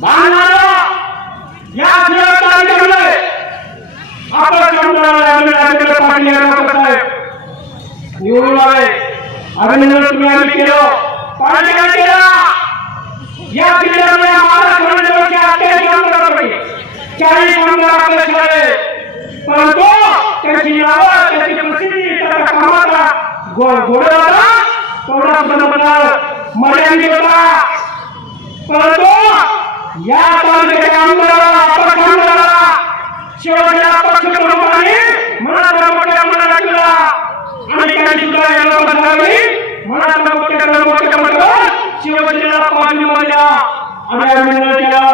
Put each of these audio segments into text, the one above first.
बांधणारा या कार्यक्रमाला आपण आमदार पाटील साहेब निवडून आले. अभिनंदन तुम्ही आम्ही केलं, पाणी केला. या जिल्ह्यामध्ये महाराष्ट्रामध्ये अठ्ठावीस आमदारांपैकी 40 आमदार आपल्या झाले, परंतु त्याची नावं, त्याची प्रसिद्धी, त्याच्या कामाचा घोडा थोडा मर्यादित होता. परंतु या तालुक्याच्या आमदाराला, अपक्ष आमदाराला शेवटच्या पक्षप्रमुखांनी मनातला मोठ्या मनाला केला आणि त्यांनी सुद्धा याला बदलावी. मनातला मोठ्या म्हटलं शिवसेनेला पाणी मारल्या आणि अभिनंदन केलं.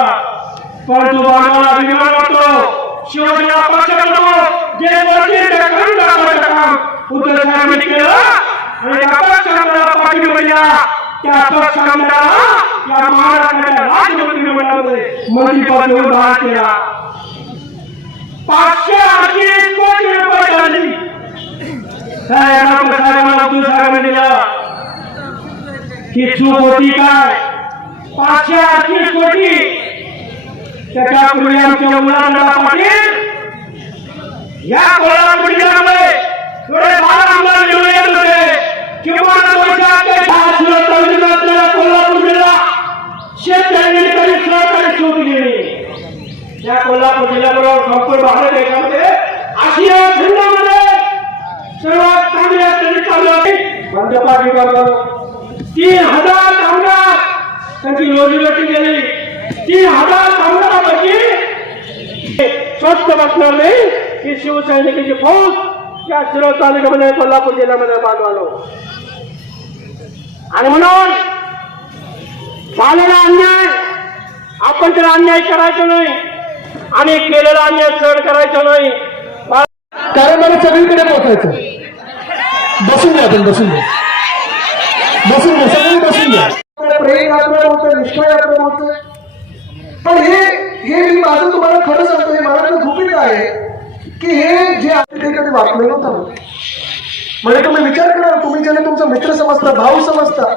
परंतु आम्हाला अभिमान वाटतो, शिवसेना पक्ष करतो जे वरती ते करून दाखवायचं काम उद्धव साहेबांनी केलं आणि अपक्ष आमदाराला पाणी मारल्या. त्या अपक्ष आमदाराला या महाराष्ट्राच्या राज्यमंत्रिमंडळामध्ये मंत्रिपद उभा केला. 538 कोटी रुपये झाली. साहेबांना दिलं की चूक होती काय? 538 कोटी. त्याच्यापूर्वी आमच्या मुलांना पाटील या कोल्हापूर जिल्ह्यामध्ये थोडे 12 आमदार निवडून येत होते. किंवा कोल्हापूर जिल्हा शेतकरी तरी सहकारी चूक गेली. या कोल्हापूर जिल्ह्याबरोबर संपूर्ण भारत देशामध्ये आशिया खंडामध्ये सर्वात चांगल्या तरी चालू आहे. भाजपा विभागावर 3000 कामगार त्यांची रोजीरोटी गेली. 3000 कामगारांपैकी स्वस्त बसणार नाही की शिवसैनिकांची फौज या शिरोळ तालुक्यामध्ये कोल्हापूर जिल्ह्यामध्ये बांधवालो. आणि म्हणून झालेला अन्याय आपण त्याला अन्याय करायचा नाही आणि केलेला अन्याय सहन करायचा नाही. कारण मला सगळीकडे पोहोचायचं. बसून घ्या, आपण बसून घ्या, बसून घ्या, सगळी बसून घ्या. प्रेम यात्रा बोलतोय, निष्ठा यात्रा बोलतोय, पण हे मी माझं तुम्हाला खरं सांगतो, हे मला गुपित आहे की हे जे आपण कधी वाचलं नव्हतं. म्हणजे तुम्ही विचार करा, तुम्ही ज्याला तुमचा मित्र समजता, भाऊ समजता,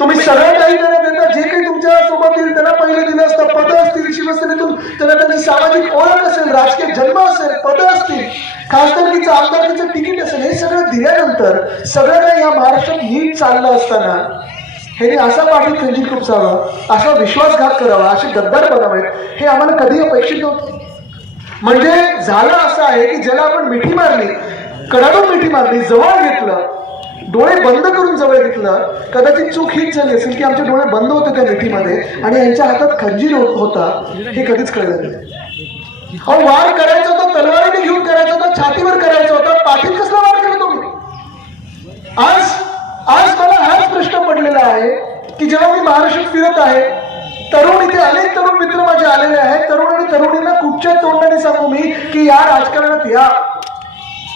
तुम्ही सगळं काही त्यांना देता. जे काही तुमच्या सोबत येईल त्यांना पहिले दिलं असतं. पदं असतील शिवसेनेतून, त्यांना त्यांची सामाजिक ओळख असेल, राजकीय जन्म असेल, पदं असतील, खासदारकीचं आमदारकीचं तिकीट असेल, हे सगळं दिल्यानंतर सगळं काही या महाराष्ट्रात नीट चाललं असताना हे असा पाठीत खंजीर खुपसावा, असा विश्वासघात करावा, असे गद्दार बनावेत, हे आम्हाला कधी अपेक्षित नव्हतं. म्हणजे झालं असं आहे की ज्याला आपण मिठी मारली, कडाडून मिठी मारली, जवळ घेतलं, डोळे बंद करून जवळ घेतलं. कदाचित चूक हीच झाली असेल की आमचे डोळे बंद होते त्या मिठीमध्ये आणि यांच्या हातात खंजीर होता, हे कधीच कळलं नाही. अहो, वार करायचा होता, तलवारीने घेऊन करायचा होता, छातीवर करायचा होता, पाठीत कसला वार केला तुम्ही? आज मला हाच प्रश्न पडलेला आहे की जेव्हा मी महाराष्ट्रात फिरत आहे, तरुण इथे अनेक तरुण मित्र माझे आलेले आहेत. तरुण आणि तरुणींना कुठच्या तोंडाने सांगू मी की या राजकारणात या?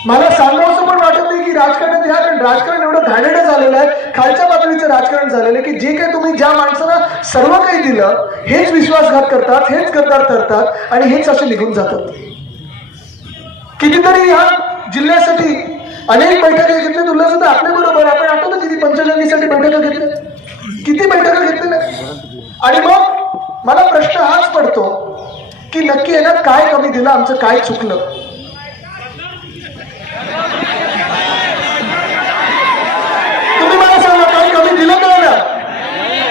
मला सांगावं पण वाटत नाही की राजकारणात या, कारण राजकारण एवढं घाणेरडं झालेलं आहे, खालच्या पातळीचं राजकारण झालेलं आहे की जे काही तुम्ही ज्या माणसाला सर्व काही दिलं हेच विश्वासघात करतात, हेच गद्दार ठरतात आणि हेच असे निघून जातात. कितीतरी ह्या जिल्ह्यासाठी अनेक बैठका घेतल्या. तुला सुद्धा आपल्या बरोबर आपण आठवतो किती पंचगंगेसाठी बैठका घेतल्या, किती बैठका घेतलेल्या. आणि मग मला प्रश्न हाच पडतो की नक्की याला काय कमी दिलं, आमचं काय चुकलं? तुम्ही मला सांगा, काय कमी दिलं काय ना?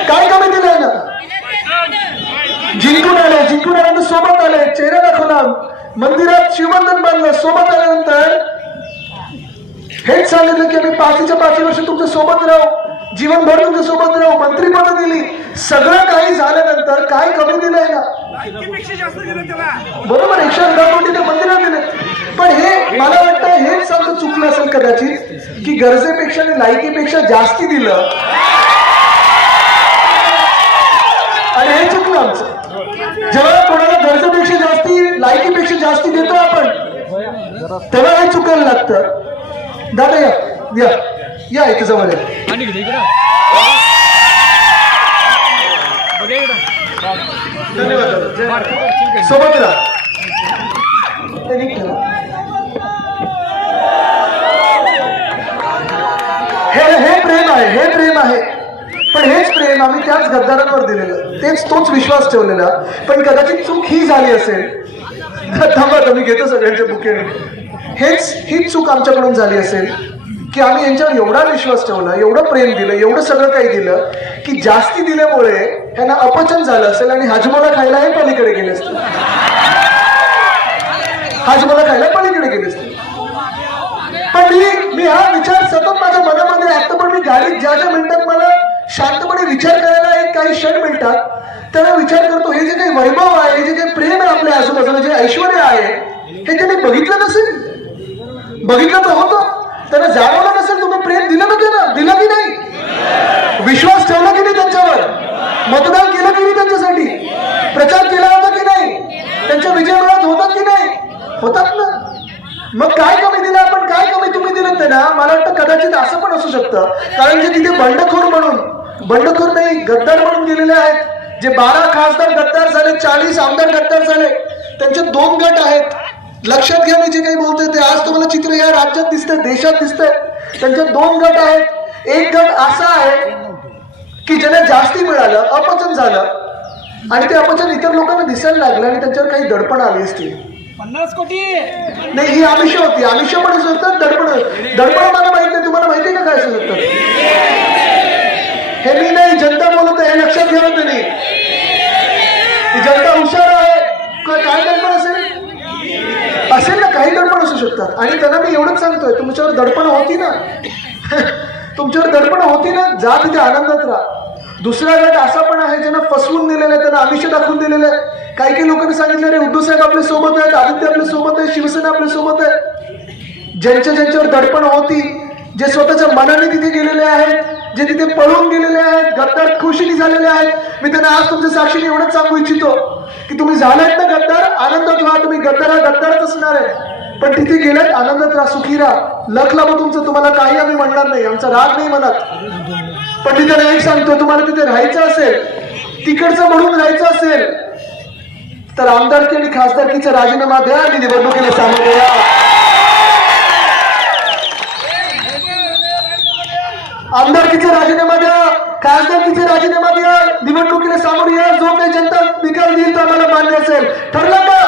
काय कमी दिलंय ना? जिंकून आल्यानंतर सोबत आले, चेहरा दाखवला, मंदिरात शिवबंधन बांधलं, सोबत आल्यानंतर हेच सांगितलं की आम्ही 5 वर्ष तुमच्या सोबत राहू, जीवनभर तुमच्या सोबत राहू, मंत्रिपद दिली. सगळं काही झाल्यानंतर काय कमी दिलंय ना? बरोबर, 111 कोटी तर मंदिरात दिले. पण हे मला वाटतं हेच आमचं चुकलं असेल कदाचित की गरजेपेक्षा आणि लायकीपेक्षा जास्ती दिलं आणि हे चुकलं आमचं. जेव्हा कोणाला गरजेपेक्षा जास्ती, लायकीपेक्षा जास्ती देतो आपण, तेव्हा हे चुकायला लागतं. दादा या इथे जवळ या. धन्यवाद. सोबत राहा. हे प्रेम आहे, हे प्रेम आहे. पण हेच प्रेम प्रेम आम्ही त्याच गद्दारांवर दिलेलं, तोच विश्वास ठेवलेला. पण कदाचित चूक ही झाली असेल, थांबा मी घेतो सगळ्यांच्या बुकेने, हीच चूक आमच्याकडून झाली असेल की आम्ही यांच्यावर एवढा विश्वास ठेवला, एवढं प्रेम दिलं, एवढं सगळं काही दिलं की जास्ती दिल्यामुळे त्यांना अपचन झालं असेल आणि हाजमोला खायला हे पलीकडे गेले असते, हाजमोला खायला पलीकडे गेले असते. पण मी हा विचार सतत माझ्या मनामध्ये, आता पण मी गाडीत ज्या मिनिटात मला शांतपणे विचार करायला एक काही क्षण मिळतात त्याला विचार करतो, हे जे काही वैभव आहे, हे जे काही प्रेम आहे आपल्या आजूबाजूला, जे ऐश्वर आहे, हे त्यांनी बघितलं नसेल, बघितलं तर होतं, त्यांना जाणवलं नसेल, तुम्ही प्रेम दिलं ना, त्यांना दिलं की नाही, विश्वास ठेवला की नाही त्यांच्यावर, मतदान केलं की नाही त्यांच्यासाठी, प्रचार केला होता की नाही, त्यांच्या विजय मिळत होतात की नाही, होतात ना. मग काय कमी दिलं आपण, काय कमी तुम्ही दिलं त्यांना. मला वाटतं कदाचित असं पण असू शकतं, कारण जे तिथे बंडखोर म्हणून, बंडखोर नाही गद्दार म्हणून गेलेले आहेत, जे 12 खासदार गद्दार झाले, 40 आमदार गद्दार झाले, त्यांचे 2 गट आहेत. लक्षात घ्या मी जे काही बोलतोय ते, आज तुम्हाला चित्र या राज्यात दिसतंय, देशात दिसतंय, त्यांचे 2 गट आहेत. एक गट असा आहे की ज्याला जास्ती मिळालं, अपचन झालं आणि ते अपचन इतर लोकांना दिसायला लागलं आणि त्यांच्यावर काही दडपण आली असतील. 50 कोटी नाही, ही आमिष होती, आमिष पण असू शकतात, दडपण मला माहित नाही, तुम्हाला माहिती का काय असू शकतं, हे मी नाही, जनता बोलत आहे, हे लक्षात घ्यावं त्यांनी. जनता हुशार आहे, काय दडपण असेल ना, काही दडपण असू शकतात. आणि त्यांना मी एवढंच सांगतोय, तुमच्यावर दडपण होती ना, तुमच्यावर दडपण होती ना, जा तिथे आनंदात राहा. दुसरा गट असा पण आहे ज्यांना फसवून दिलेलं आहे, त्यांना आमिष दाखवून दिलेलं आहे. काही लोकांनी सांगितलं रे उद्धव साहेब आपल्या सोबत आहेत, आदित्य आपल्या सोबत आहे, शिवसेना आपल्या सोबत आहे. ज्यांच्यावर दडपण होती, जे स्वतःच्या मनाने तिथे गेलेले आहेत, जे तिथे पळून गेलेले आहेत, गद्दार खुशीने झालेले आहेत, मी त्यांना आज तुमच्या साक्षीने एवढंच सांगू इच्छितो की तुम्ही झालात ना गद्दार, आनंदात व्हा. तुम्ही गद्दारच असणार आहे, पण तिथे गेल्यात आनंदात राहा, सुखी राहा, लख लाभो तुमचं. तुम्हाला काही आम्ही म्हणणार नाही, आमचा राग नाही म्हणत, पण तिथे एक सांगतो, तुम्हाला तिथे राहायचं असेल, तिकडचं म्हणून राहायचं असेल तर आमदारकी आणि खासदारकीचा राजीनामा द्या आणि निवडणुकीला सामोरे या. आमदारकीचा राजीनामा द्या, खासदारकीचा राजीनामा द्या, निवडणुकीला सामोरे या. जो काही जनता निकाल देईल तो आम्हाला मान्य असेल, ठरलं का?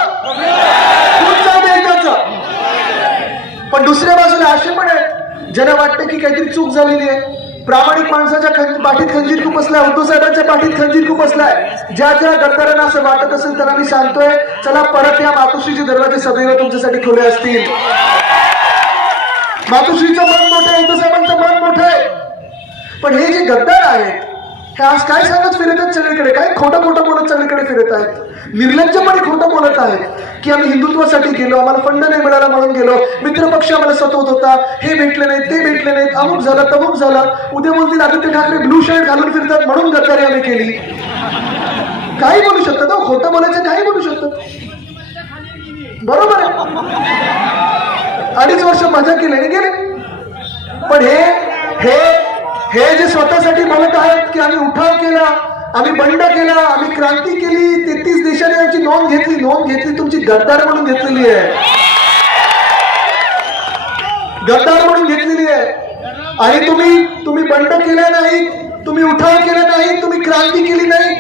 पण दुसऱ्या बाजूला असे पण आहेत ज्यांना वाटतं की काहीतरी चूक झालेली आहे. प्रामाणिक माणसाच्या पाठीत खंजीर खूप असलाय, उद्धव साहेबांच्या पाठीत खंजीर खूप असलाय. ज्या गद्दारांना असं वाटत असेल त्यांना मी सांगतोय, चला परत या, मातोश्रीचे दरवाजे सदैव तुमच्यासाठी खुले असतील. मातोश्रीचं मन मोठं आहे, उद्धव साहेबांचं मन मोठं आहे. पण हे जे गद्दार आहेत हे आज काय सांगत फिरत आहेत सगळीकडे, काय खोटं बोलत सगळीकडे फिरत आहेत, निर्लज्जपणे खोटं बोलत आहेत की आम्ही हिंदुत्वासाठी गेलो, आम्हाला फंड नाही मिळाला म्हणून गेलो, मित्रपक्ष आम्हाला सतवत होता, हे भेटले नाहीत, ते भेटले नाहीत, अमुक झालं तमुक झालं. उद्या बोलतील आदित्य ठाकरे ब्लू शर्ट घालून फिरतात म्हणून गद्दारी आम्ही केली. काही बोलू शकतात, खोटं बोलायचं काही बोलू शकतात, बरोबर आहे. 2.5 वर्ष मजा केली आणि गेले. पण हे जे स्वतःसाठी बोलत आहेत की आम्ही उठाव केला, आम्ही बंड केला, आम्ही क्रांती केली, 33 देशाने आमची नोंद घेतली, तुमची गद्दार म्हणून घेतलेली आहे, गद्दार म्हणून घेतलेली आहे. आणि तुम्ही बंड केला नाही, तुम्ही उठाव केला नाही, तुम्ही क्रांती केली नाही.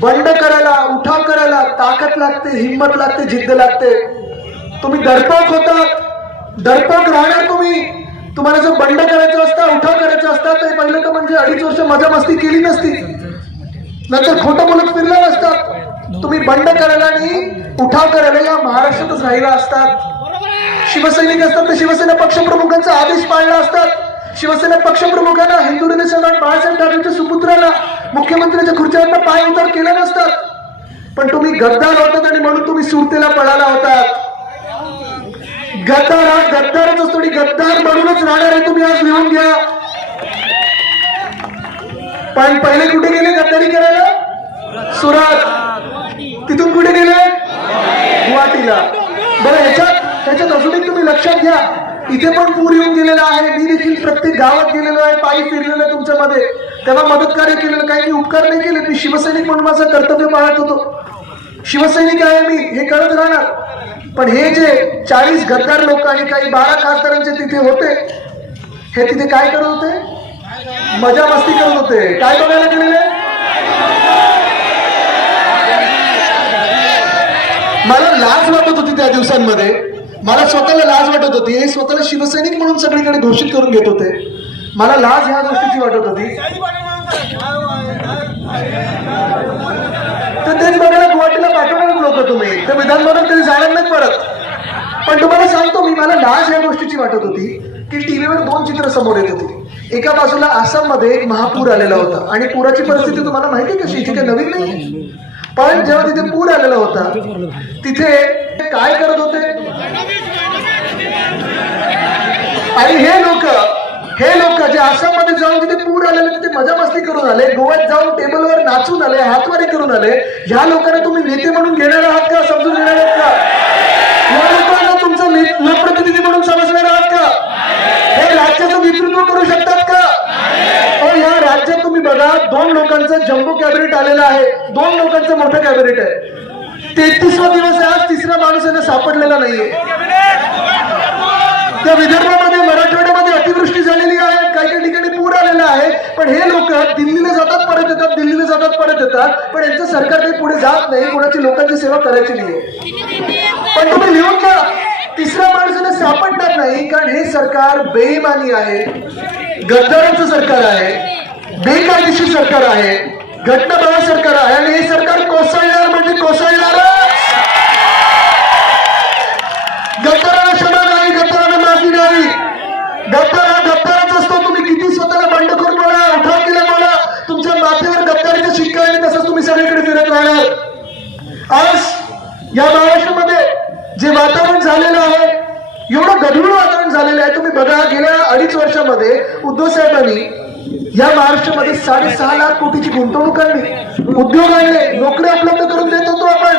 बंड करायला, उठाव करायला ताकद लागते, हिंमत लागते, जिद्द लागते. तुम्ही दडपक होतात, दडपक राहणार तुम्ही. तुम्हाला जर बंड करायचं असतं, उठाव करायचा असता तर पहिलं तर म्हणजे 2.5 वर्ष मजा मस्ती केली नसती, नंतर खोटं बोलत फिरला नसतात. तुम्ही बंड करायला आणि उठाव करायला या महाराष्ट्रातच राहिला असतात. शिवसैनिक असतात तर शिवसेना पक्षप्रमुखांचा आदेश पाळला असतात. शिवसेना पक्षप्रमुखांना, हिंदू हृदय सम्राट बाळासाहेब ठाकरेंच्या सुपुत्राला मुख्यमंत्र्यांच्या खुर्च्यावरनं पाय उतार केला नसतात. पण तुम्ही गद्दार होतात आणि म्हणून तुम्ही सुरतेला पळाला होतात. गद्दार हा गद्दारच असतो आणि गद्दार म्हणूनच राहणार आहे. तुम्ही आज लिहून घ्या. पण पहिले कुठे गेले गद्दारी करायला? सुरत. तिथून कुठे गेले? गुवाहाटीला. बरं, ह्याच्यात अजून एक तुम्ही लक्षात घ्या, इथे पण पूर येऊन गेलेला आहे. मी देखील प्रत्येक गावात गेलेलो आहे, पायी फिरलेलो आहे तुमच्यामध्ये, तेव्हा मदत कार्य केलेलं. काही मी उपकार नाही केले, मी शिवसैनिक म्हणून माझं कर्तव्य पाळत होतो. शिवसैनिक आहे मी, हे कळत राहणार. पण हे जे 40 गद्दार लोक आणि काही 12 खासदारांचे तिथे होते, हे तिथे काय करत होते? मजा मस्ती करत होते. काय बघायला गेलेले? मला लाज वाटत होती त्या दिवसांमध्ये, मला स्वतःला लाज वाटत होती. हे स्वतःला शिवसैनिक म्हणून सगळीकडे घोषित करून घेत होते. मला लाज ह्या गोष्टीची वाटत होती. तर तेच बघायला गुवाहाटीला पाठवणार लोक तुम्ही, तर विधान भवन कधी जाणार नाही परत. पण तुम्हाला सांगतो मी, मला लाज ह्या गोष्टीची वाटत होती की टीव्हीवर दोन चित्र समोर येत होती. एका बाजूला आसाममध्ये एक महापूर आलेला होता आणि पुराची परिस्थिती तुम्हाला माहिती आहे कशी, इथे काही नवीन नाही. पण जेव्हा तिथे पूर आलेला होता तिथे काय करत होते, आणि हे लोक जे आसाममध्ये जाऊन तिथे पूर आलेले तिथे मजा मस्ती करून आले, गोव्यात जाऊन टेबलवर नाचून आले, हातवारी करून आले, ह्या लोकांना तुम्ही नेते म्हणून घेणार आहात का, समजून घेणार आहात का? या लोकांना तुमचं लोकप्रतिनिधी म्हणून समजणार आहात का? हे राज्याचं नेतृत्व करू शकतात का? या राज्यात तुम्ही बघा, 2 लोकांचं जम्बो कॅबिनेट आलेलं आहे, 2 लोकांचं मोठं कॅबिनेट आहे. 33वा दिवस आहे, आज तिसरा माणूस यांना सापडलेला नाहीये. त्या विदर्भामध्ये मराठवाड्यामध्ये अतिवृष्टी झालेली आहे, काही काही ठिकाणी पूर आलेला आहे, पण हे लोक दिल्लीला जातात परत येतात, दिल्लीला जातात परत येतात, पण यांचं सरकार काही पुढे जात नाही, कोणाची लोकांची सेवा करायची नाहीये. पण तुम्ही लिहून घ्या, तिसऱ्या माणसाला सापडणार नाही, कारण हे सरकार बेईमानी आहे, गद्दारांचं सरकार आहे, बेकायदेशीर सरकार आहे, घटनाबाह्य सरकार आहे, आणि हे सरकार कोसळणार म्हणजे कोसळणारच. गद्दाराला क्षमा नाही, गद्दाराला माफी नाही. गद्दार हा गद्दारच असतो. तुम्ही किती स्वतःला बंडखोर बोला, उठाव केला बोला, तुमच्या माथ्यावर गद्दारीचा शिक्का आहे, तसंच तुम्ही सगळीकडे फिरत राहणार. आज या महाराष्ट्रामध्ये जे वातावरण झालेलं आहे, एवढं गढूळ वातावरण झालेलं आहे. तुम्ही बघा, गेल्या 2.5 वर्षामध्ये उद्धव साहेबांनी या महाराष्ट्रामध्ये 6.5 लाख कोटीची गुंतवणूक आणली, उद्योग आणले, नोकऱ्या उपलब्ध करून देत होतो आपण.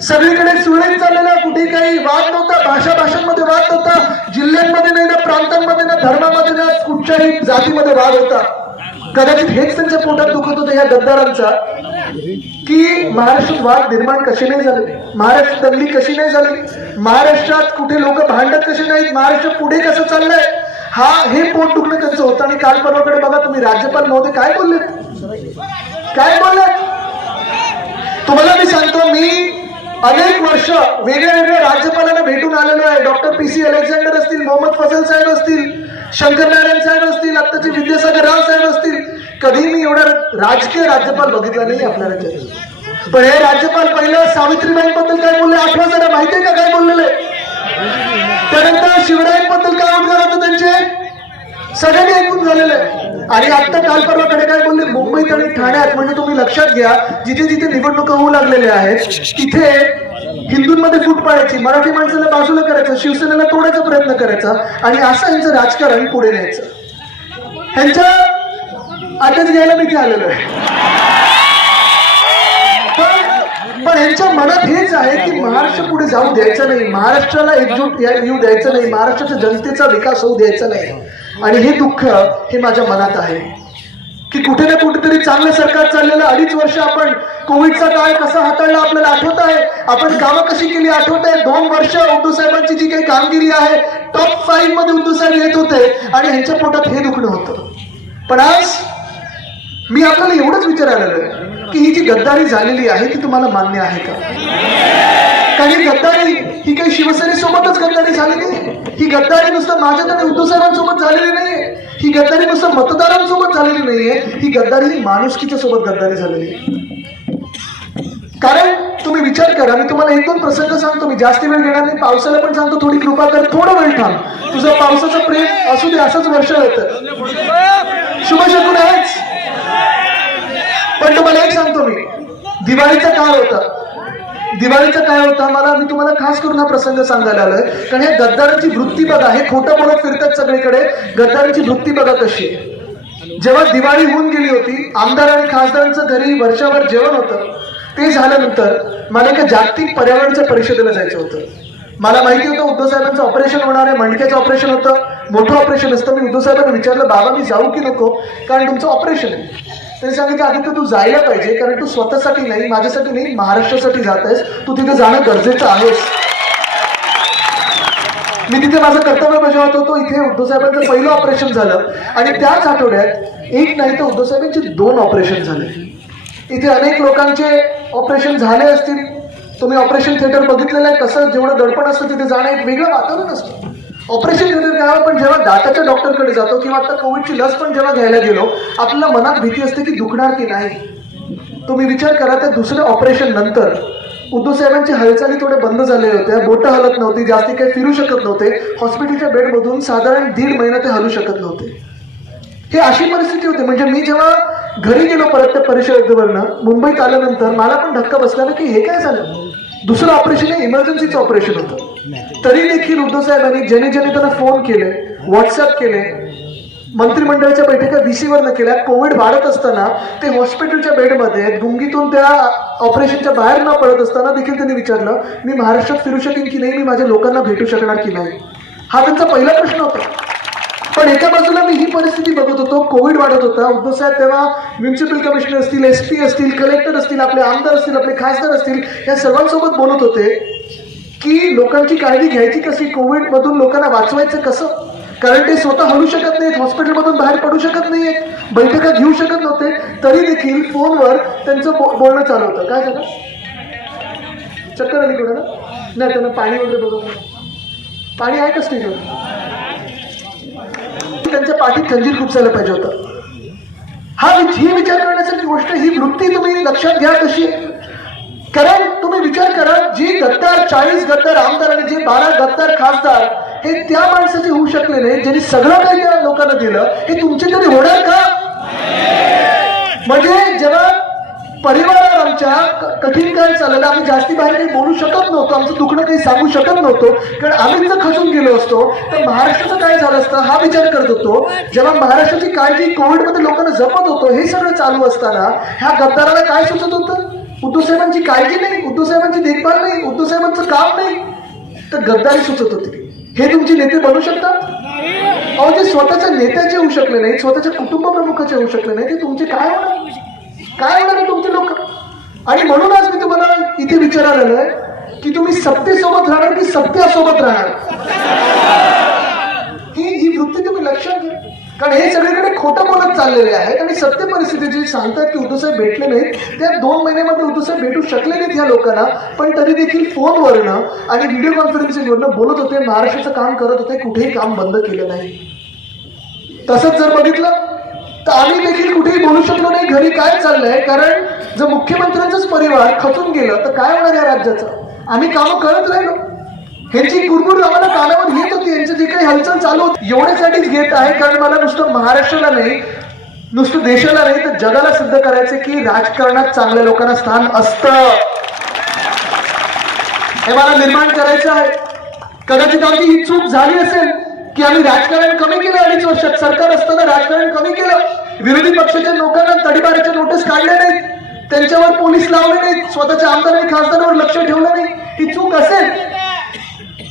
सगळीकडे सुरळीत चाललेला, कुठे काही वाद नव्हता, भाषांमध्ये वाद नव्हता, जिल्ह्यांमध्ये नाही, ना प्रांतांमध्ये, ना धर्मामध्ये, ना कुठच्याही जातीमध्ये वाद होता. कदाचित हेच त्यांच्या पोटात दुखत होतं या गद्दारांचा, की महाराष्ट्रात वाद निर्माण कसे नाही झाले, महाराष्ट्रात दंगली कशी नाही झाली, महाराष्ट्रात कुठे लोक भांडत कसे नाहीत, महाराष्ट्र पुढे कसं चाललंय, हे पोट दुखणं त्यांचं होतं. आणि काल परवाकडे बघा तुम्ही, राज्यपाल महोदय काय बोलले, तुम्हाला मी सांगतो, मी अनेक वर्ष वेगळ्या वेगळ्या राज्यपालांना भेटून आलेलो आहे. डॉक्टर PC अलेक्झांडर असतील, मोहम्मद फजल साहेब असतील, शंकर नारायण साहेब असतील, आत्ताचे विद्यासागर राव साहेब असतील. कधी मी एवढा राजकीय राज्यपाल बघितला नाही आपल्या राज्यात. पण हे राज्यपाल पहिलं सावित्रीबाईंबद्दल काय बोलले आठवा जरा माहितीये का, काय बोललेले. त्यानंतर शिवरायांबद्दल काय उद्गार होते त्यांचे, सगळ्यांनी ऐकून झालेलं आहे. आणि आता काल परवाकडे काय बोलले, मुंबईत आणि ठाण्यात, म्हणजे तुम्ही लक्षात घ्या, जिथे जिथे निवडणुका होऊ लागलेल्या आहेत तिथे हिंदूंमध्ये फूट पाडायची, मराठी माणसाला बाजूला करायचं, शिवसेनेला तोडायचा प्रयत्न करायचा, आणि असं यांचं राजकारण पुढे न्यायचं. ह्यांच्या आठच घ्यायला मी इथे आलेलो आहे. पण यांच्या मनात हेच आहे की महाराष्ट्र पुढे जाऊ द्यायचा नाही, महाराष्ट्राला एकजूट येऊ द्यायचं नाही, महाराष्ट्राच्या जनतेचा विकास होऊ द्यायचा नाही. आणि हे दुःख हे माझ्या मनात आहे की कुठे ना कुठेतरी चांगलं सरकार चाललेलं. 2.5 वर्ष आपण कोविडचा काळ कसा हाताळला आपल्याला आठवत आहे, आपण कामं कशी केली आठवत आहे. 2 वर्ष उद्धव साहेबांची जी काही कामगिरी आहे, टॉप 5 मध्ये उद्धव साहेब येत होते, आणि ह्यांच्या पोटात हे दुखणं होतं. पण आज मी आपल्याला एवढंच विचारायला की ही जी गद्दारी झालेली आहे ती तुम्हाला मान्य आहे का? कारण गद्दारी ही काही शिवसेनेसोबतच गद्दारी झालेली नाही, ही गद्दारी नुसतं माझ्या आणि उद्धव साहेबांसोबत झालेली नाहीये, ही गद्दारी नुसतं मतदारांसोबत झालेली नाहीये, ही गद्दारी ही माणुसकीच्या सोबत गद्दारी झालेली आहे. कारण तुम्ही विचार करा, मी तुम्हाला 1-2 प्रसंग सांगतो, मी जास्त वेळ घेणार नाही. पावसाला पण सांगतो थोडी कृपा कर, थोडं वेळ थांब, तुझं पावसाचं प्रेम असू दे, असंच वर्ष येतं, शुभ शकून आहेच. पण तुम्हाला एक सांगतो मी, दिवाळीचा काळ होता, मी तुम्हाला खास करून हा प्रसंग सांगायला आलोय, कारण हे गद्दारांची वृत्ती बघा, हे खोटं बोलत फिरतात सगळीकडे, गद्दारांची वृत्ती बघा कशी आहे. जेव्हा दिवाळी होऊन गेली होती, आमदार आणि खासदारांचं घरी वर्षावर जेवण होतं, ते झाल्यानंतर मला एका जागतिक पर्यावरणाच्या परिषदेला जायचं होतं. मला माहिती होतं उद्धव साहेबांचं ऑपरेशन होणार आहे, मणक्याचं ऑपरेशन होतं, मोठं ऑपरेशन असतं. मी उद्धव साहेबांना विचारलं, बाबा मी जाऊ की नको, कारण तुमचं ऑपरेशन आहे. त्यांनी सांगितलं, आदित्य तू जायला पाहिजे, कारण तू स्वतःसाठी नाही, माझ्यासाठी नाही, महाराष्ट्रासाठी जात आहेस, तू तिथे जाणं गरजेचं आहेस. मी तिथे माझं कर्तव्य बजावत होतो. इथे उद्धव साहेबांचं पहिलं ऑपरेशन झालं, आणि त्याच आठवड्यात एक नाही तर उद्धव साहेबांचे 2 ऑपरेशन झाले. इथे अनेक लोकांचे ऑपरेशन झाले असतील, तुम्ही ऑपरेशन थिएटर बघितलेलं आहे, कसं जेवढं दडपण असतं तिथे जाणं एक वेगळं वातावरण असतं. ऑपरेशन थिएटर काय, आपण जेव्हा दाताच्या डॉक्टरकडे जातो किंवा आता कोविडची लस पण जेव्हा घ्यायला गेलो, आपल्याला मनात भीती असते की दुखणार की नाही. तुम्ही विचार करा, त्या दुसऱ्या ऑपरेशन नंतर उद्धव साहेबांची हालचाली थोडे बंद झालेल्या होत्या, बोटं हलत नव्हती, जास्ती काही फिरू शकत नव्हते, हॉस्पिटलच्या बेडमधून साधारण 1.5 महिना ते हलू शकत नव्हते. ही अशी परिस्थिती होती. म्हणजे मी जेव्हा घरी गेलो परत त्या परिषदेवरनं मुंबईत आल्यानंतर मला पण धक्का बसला ना की हे काय झालं. दुसरं ऑपरेशन हे इमर्जन्सीचं ऑपरेशन होतं, तरी देखील उद्धव साहेबांनी ज्याने त्यांना फोन केले, व्हॉट्सअप केले, मंत्रिमंडळाच्या बैठका VC-वरनं केल्या. कोविड वाढत असताना ते हॉस्पिटलच्या बेडमध्ये गुंगीतून त्या ऑपरेशनच्या बाहेर न पडत असताना देखील त्यांनी विचारलं, मी महाराष्ट्रात फिरू शकेन की नाही, मी माझ्या लोकांना भेटू शकणार की नाही. हा त्यांचा पहिला प्रश्न होता. पण एका बाजूला मी ही परिस्थिती बघत होतो, कोविड वाढत होता. उद्धव साहेब तेव्हा म्युन्सिपल कमिशनर असतील, SP असतील, कलेक्टर असतील, आपले आमदार असतील, आपले खासदार असतील, या सर्वांसोबत बोलत होते की लोकांची काळजी घ्यायची कशी, कोविड मधून लोकांना वाचवायचं कसं. कारण ते स्वतः हलू शकत नाहीत, हॉस्पिटलमधून बाहेर पडू शकत नाहीयेत, बैठका घेऊ शकत नव्हते, तरी देखील फोनवर त्यांचं बोलणं चालू होतं. काय झालं, चक्कर आली कोणाला नाही, त्यांना पाणी वगैरे बघत, पाणी आहे का स्टेजवर, त्यांच्या पाठीत खंजीर खुपसायला पाहिजे होतं. ही विचार करण्यासारखी गोष्ट, ही वृत्ती तुम्ही लक्षात घ्या कशी. कारण तुम्ही विचार करा, जी गद्दार 40 गद्दार आमदार आणि जे 12 गद्दार खासदार हे त्या माणसाचे होऊ शकले नाही, ज्यांनी सगळं काही त्या लोकांना दिलं, हे तुमचे तरी होणार का. म्हणजे जेव्हा परिवारावर आमच्या कठीण काळ चाललेला, आम्ही जास्ती बाहेर काही बोलू शकत नव्हतो, आमचं दुखणं काही सांगू शकत नव्हतो, कारण आम्ही जर खचून गेलो असतो तर महाराष्ट्राचं काय झालं असतं हा विचार करत होतो. जेव्हा महाराष्ट्राची काळजी कोविडमध्ये लोकांना जपत होतो, हे सगळं चालू असताना ह्या गद्दाराला काय सुचत होतं, उद्धव साहेबांची काळजी नाही, उद्धव साहेबांची देखभाल नाही, उद्धव साहेबांचं काम नाही, तर गद्दारी सुचत होती. हे तुमचे नेते बनू शकतात. अहो, जे स्वतःच्या नेत्याचे होऊ शकले नाही, स्वतःच्या कुटुंब प्रमुखाचे होऊ शकले नाही, ते तुमचे काय होणार, काय होणार आहे तुमचे लोक. आणि म्हणून आज मी तुम्हाला इथे विचारायला आलोय की तुम्ही सत्तेसोबत राहणार की सत्यासोबत राहणार. ही वृत्ती तुम्ही लक्षात घ्या. कारण हे सगळीकडे खोटं बोलत चाललेले आहेत आणि सत्य परिस्थिती जी सांगतात की उद्धव साहेब भेटले नाहीत, त्या 2 महिन्यामध्ये उद्धव साहेब भेटू शकले नाहीत ह्या लोकांना, पण तरी देखील फोनवरनं आणि व्हिडिओ कॉन्फरन्सिंगवरनं बोलत होते, महाराष्ट्राचं काम करत होते, कुठेही काम बंद केलं नाही. तसंच जर बघितलं तर आम्ही देखील कुठेही बोलू शकलो नाही घरी काय चाललंय. कारण जर मुख्यमंत्र्यांचाच परिवार खचून गेलं तर काय होणार या राज्याचं. आम्ही कामं करत राहिलो, ह्यांची कुरबुर आम्हाला कानावर येत होती, यांचं जे काही हालचाल चालू होती. एवढ्यासाठीच घेत आहे कारण मला नुसतं महाराष्ट्राला नाही, नुसतं देशाला नाही, तर जगाला सिद्ध करायचं की राजकारणात चांगल्या लोकांना स्थान असतं, हे मला निर्माण करायचं आहे. कदाचित आमची ही चूक झाली असेल की आम्ही राजकारण कमी केलं, 2.5 वर्षात सरकार असताना राजकारण कमी केलं, विरोधी पक्षाच्या लोकांना तडीपारीच्या नोटीस काढल्या नाहीत, त्यांच्यावर पोलीस लावले नाहीत, स्वतःच्या आमदार आणि खासदारावर लक्ष ठेवलं नाही. ही चूक असेल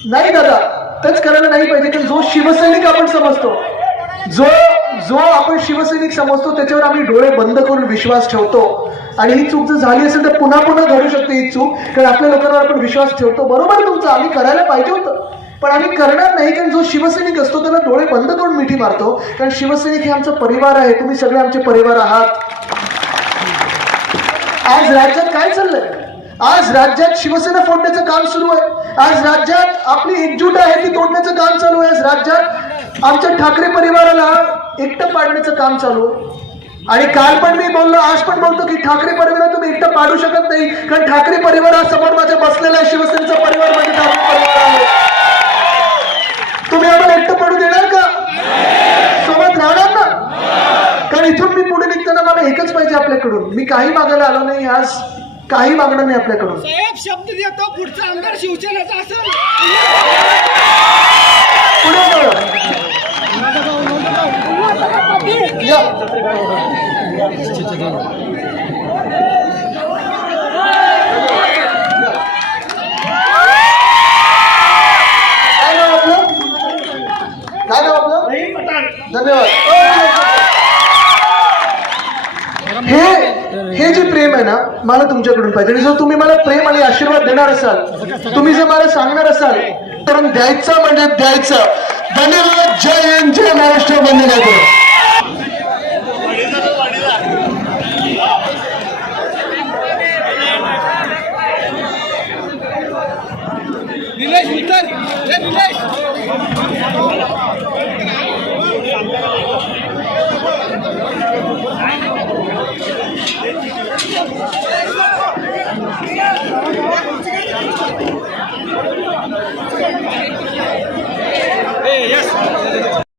नाही दादा, तेच करायला नाही पाहिजे. कारण जो शिवसैनिक आपण समजतो, जो आपण शिवसैनिक समजतो, त्याच्यावर आम्ही डोळे बंद करून विश्वास ठेवतो. आणि ही चूक जर झाली असेल तर पुन्हा घडू शकते ही चूक, कारण आपल्या लोकांवर आपण विश्वास ठेवतो. बरोबर तुमचं, आम्ही करायला पाहिजे होतं, पण आम्ही करणार नाही. कारण जो शिवसैनिक असतो त्याला डोळे बंद करून मिठी मारतो. कारण शिवसैनिक हे आमचा परिवार आहे, तुम्ही सगळे आमचे परिवार आहात. आज राज्यात काय चाललंय, आज राज्यात शिवसेना फोडण्याचं काम सुरू आहे, आज राज्यात आपली एकजूट आहे ती तोडण्याचं काम चालू आहे, आज राज्यात आमच्या ठाकरे परिवाराला एकटं पाडण्याचं काम चालू आहे. आणि काल पण मी बोललो, आज पण बोलतो की ठाकरे परिवार तुम्ही एकटं पाडू शकत नाही, कारण ठाकरे परिवार समोर माझ्या बसलेला आहे, शिवसेनेचा परिवार म्हणजे ठाकरे परिवार आहे. तुम्ही आम्हाला एकटं पडू देणार का, सोबत राहणार ना. कारण इथून मी पुढे निघताना मला एकच पाहिजे आपल्याकडून, मी काही मागायला आलो नाही, आज काही मागणं नाही आपल्याकडून. साहेब शब्द देतो, पुढचा आमदार शिवसेनेचा असेल. काय नाव आपलं? धन्यवाद. हे जे प्रेम आहे ना, मला तुमच्याकडून पाहिजे. आणि जर तुम्ही मला प्रेम आणि आशीर्वाद देणार असाल, तुम्ही जर मला सांगणार असाल तर द्यायचं म्हणजे द्यायचं. धन्यवाद. जय हिंद, जय महाराष्ट्र. वंदे मातरम.